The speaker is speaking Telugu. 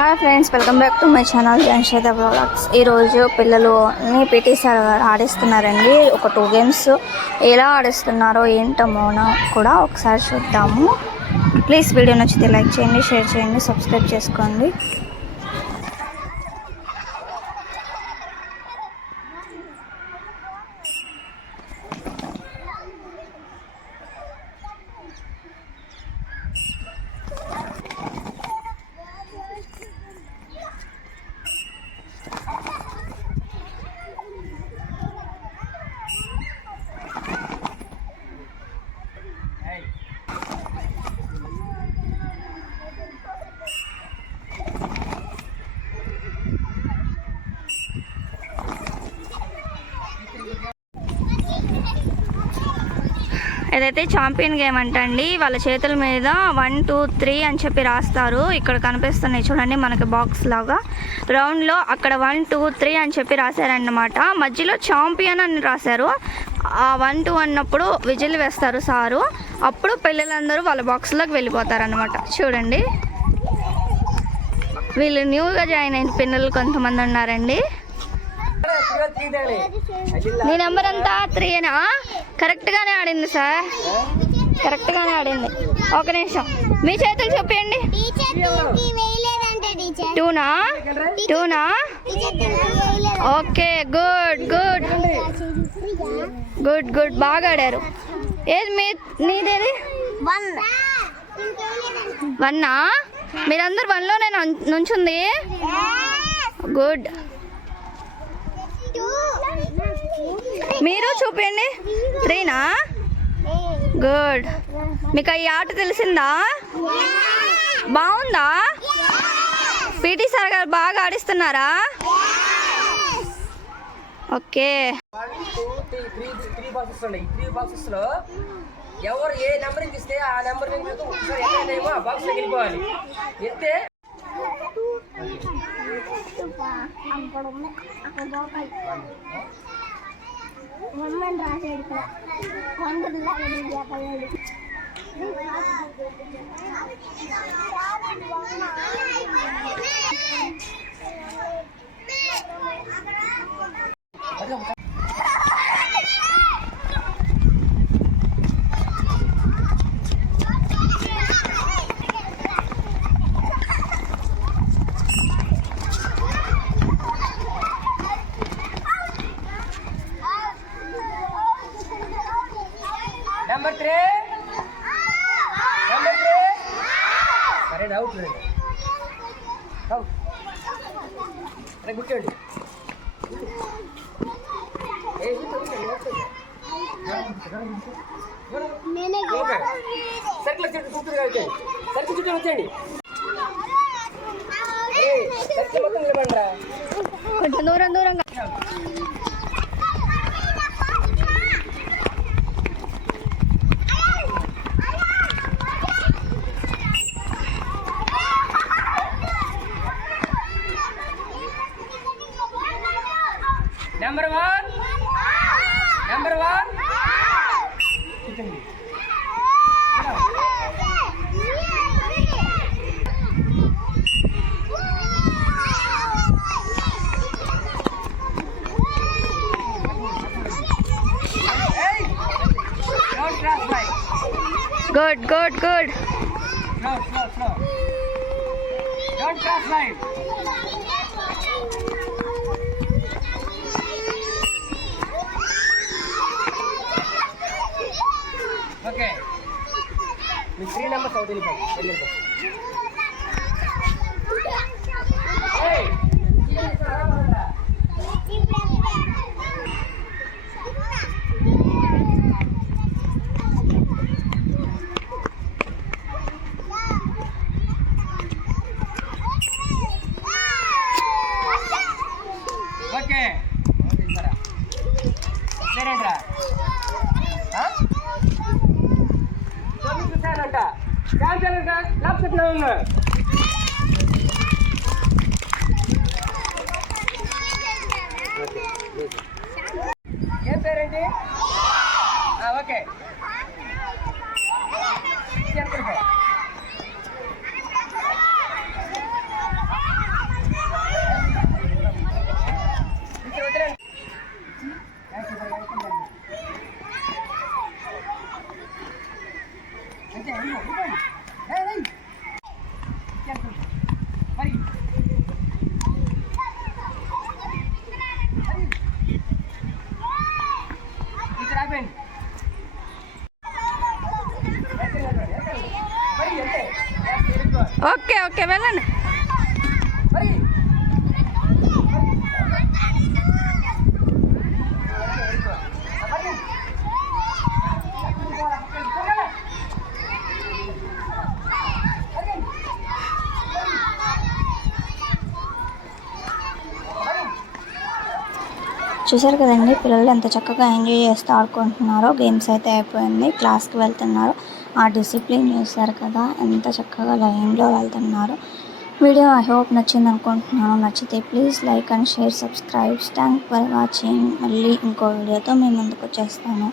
Hi friends welcome back to my channel జన్షేద blogs ఈరోజు పిల్లలు అన్ని పీటీ సార్ గారు ఆడిస్తున్నారండి. ఒక టూ గేమ్స్ ఎలా ఆడిస్తున్నారో ఏంటో మౌన కూడా ఒకసారి చూద్దాము. ప్లీజ్ వీడియో నచ్చితే లైక్ చేయండి షేర్ చేయండి సబ్స్క్రైబ్ చేసుకోండి. ఏదైతే ఛాంపియన్ గేమ్ అంటండి వాళ్ళ చేతుల మీద వన్ టూ త్రీ అని చెప్పి రాస్తారు. ఇక్కడ కనిపిస్తున్నాయి చూడండి మనకి బాక్స్ లాగా. రౌండ్లో అక్కడ వన్ టూ త్రీ అని చెప్పి రాశారన్నమాట. మధ్యలో ఛాంపియన్ అని రాశారు. ఆ వన్ టూ అన్నప్పుడు విజిల్ వేస్తారు సారు. అప్పుడు పిల్లలందరూ వాళ్ళ బాక్స్లోకి వెళ్ళిపోతారనమాట చూడండి. వీళ్ళు న్యూగా జాయిన్ అయిన పిల్లలు కొంతమంది ఉన్నారండి. నీ నెంబర్ అంతా త్రీనా కరెక్ట్గానే ఆడింది సార్. కరెక్ట్గానే ఆడింది. ఒక నిమిషం. మీ చేతులు టీచర్ టూనా టూనా okay good good good good బాగా ఆడారు. ఏది మీ నీదేది? వన్ వన్నా మీరందరు వన్లోనే నుంచుంది? గుడ్ మీరు చూపించండి త్రీనా గుడ్ మీకు ఈ ఆట తెలిసిందా? బాగుందా? పీటీ సార్ గారు బాగా ఆడిస్తున్నారా? ఓకే. ఎవరు ఏ నెంబర్ ఇస్తే ఆ నెంబర్ ఆ బాక్స్ వెళ్ళిపోవాలి. ఎత్తే? అక్కడ பொம்மன் ராசி எடுக்கலாம் வந்துடலாம் வெளியே నెంబర్ త్రీ నెంబర్ త్రీ సరే అవుట్ రండి అవుట్ అరే ఓకే. సర్కిల్ చుట్టూ కూతురు వచ్చేయండి సర్కిల్ చుట్టూ వచ్చేయండి సర్కిల్ మొత్తం నిలబండి కొంచెం దూరం Good, good, good. Slow, slow, slow. Don't cross line. Okay. Three numbers out చూసానంట ఛాంపియన్ క్లాప్ చెప్పిన ఏం పేరండి ఓకే. చెప్పండి చూసారు కదండి పిల్లలు ఎంత చక్కగా ఎంజాయ్ చేస్తూ ఆడుకుంటున్నారో గేమ్స్ అయితే అయిపోయింది క్లాస్కి వెళ్తున్నారు. ఆ డిసిప్లిన్ చూసారు కదా ఎంత చక్కగా లైన్లో వెళ్తున్నారు. వీడియో ఐ హోప్ నచ్చింది అనుకుంటున్నాను. నచ్చితే please like and share subscribe thank for watching మళ్ళీ ఇంకో వీడియోతో మేము ముందుకు వచ్చేస్తాను.